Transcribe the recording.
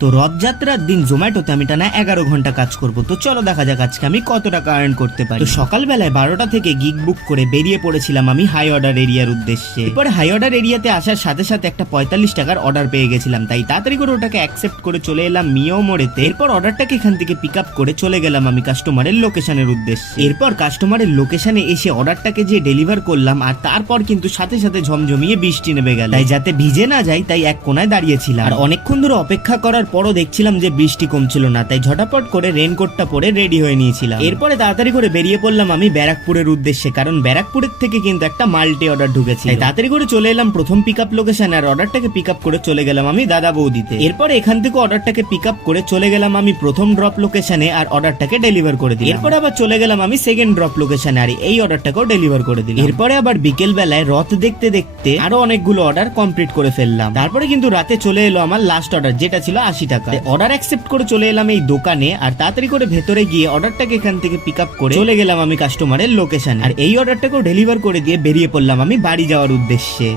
তো রথযাত্রার দিন জোম্যাটোতে আমি টানা 11 ঘন্টা কাজ করব। তো চলো দেখা যাক আজকে আমি কত টাকা আর্ন করতে পারি। তো সকালবেলায় 12টা থেকে গিগ বুক করে বেরিয়ে পড়েছিলাম আমি হাই অর্ডার এরিয়ার উদ্দেশ্যে। এরপরে হাই অর্ডার এরিয়াতে আসার সাথে সাথে একটা 45 টাকার অর্ডার পেয়ে গেছিলাম, তাই তাড়াতাড়ি করে ওটাকে অ্যাকসেপ্ট করে চলে এলাম মিও মোড়েতে। এরপর অর্ডারটাকে এখান থেকে পিক আপ করে চলে গেলাম আমি কাস্টমারের লোকেশনের উদ্দেশ্যে। এরপর কাস্টমারের লোকেশনে এসে অর্ডারটাকে যে ডেলিভার করলাম, আর তারপর কিন্তু সাথে সাথে ঝমঝমিয়ে বৃষ্টি নেমে গেল। তাই যাতে ভিজে না যাই তাই এক কোনায় দাঁড়িয়েছিলাম। আর অনেকক্ষণ ধরে অপেক্ষা করার পরও দেখছিলাম যে বৃষ্টি কমছিল না, তাই ঝটাপট করে রেনকোটটা পরে রেডি হয়ে নিয়েছিলাম। এরপরে তাড়াতাড়ি করে বেরিয়ে পড়লাম আমি ব্যারাকপুরের উদ্দেশ্যে, কারণ ব্যারাকপুরের থেকে কিন্তু একটা মাল্টি অর্ডার ঢুকেছে। তাই তাড়াতাড়ি করে চলে এলাম প্রথম পিক আপ লোকেশনে, আর অর্ডারটাকে পিক আপ করে চলে গেলাম আমি দাদা বৌদিতে। এরপর এখান থেকে অর্ডারটাকে পিক আপ করে চলে গেলাম আমি প্রথম ড্রপ লোকেশনে, আর অর্ডারটাকে ডেলিভার করে দিই। এরপর আবার চলে গেলাম আমি সেকেন্ড ড্রপ লোকেশনে, আর এই অর্ডারটাকেও ডেলিভার করে দিই। এরপরে আবার বিকেল বেলায় রথ দেখতে দেখতে আরো অনেকগুলো অর্ডার কমপ্লিট করে ফেললাম। তারপরে কিন্তু রাতে চলে এলো আমার লাস্ট অর্ডার, যেটা ছিল 80 টাকা। অর্ডার অ্যাকসেপ্ট করে চলে এলাম এই দোকানে, আর তাড়াতাড়ি করে ভেতরে গিয়ে অর্ডারটাকে এখান থেকে পিক আপ করে চলে গেলাম আমি কাস্টমারের লোকেশনে, আর এই অর্ডারটাকেও ডেলিভার করে দিয়ে বেরিয়ে পড়লাম আমি বাড়ি যাওয়ার উদ্দেশ্যে।